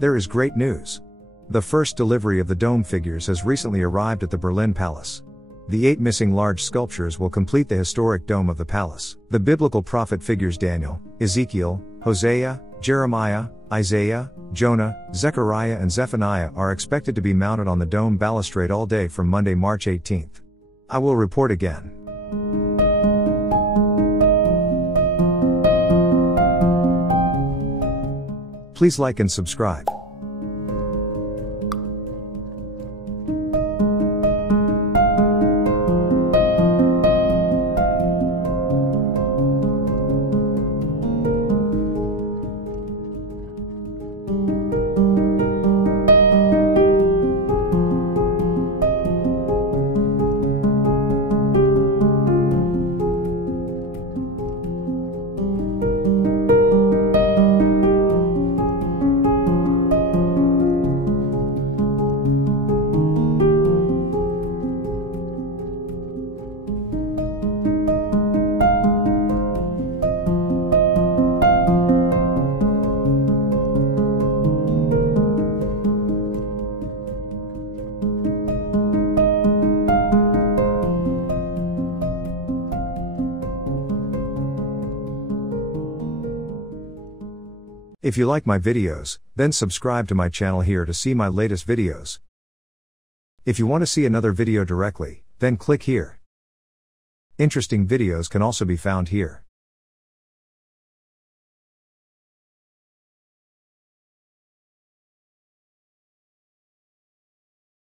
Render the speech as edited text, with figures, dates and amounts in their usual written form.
There is great news. The first delivery of the dome figures has recently arrived at the Berlin Palace. The 8 missing large sculptures will complete the historic dome of the palace. The biblical prophet figures Daniel, Ezekiel, Hosea, Jeremiah, Isaiah, Jonah, Zechariah and Zephaniah are expected to be mounted on the dome balustrade all day from Monday, March 18th. I will report again. Please like and subscribe. If you like my videos, then subscribe to my channel here to see my latest videos. If you want to see another video directly, then click here. Interesting videos can also be found here.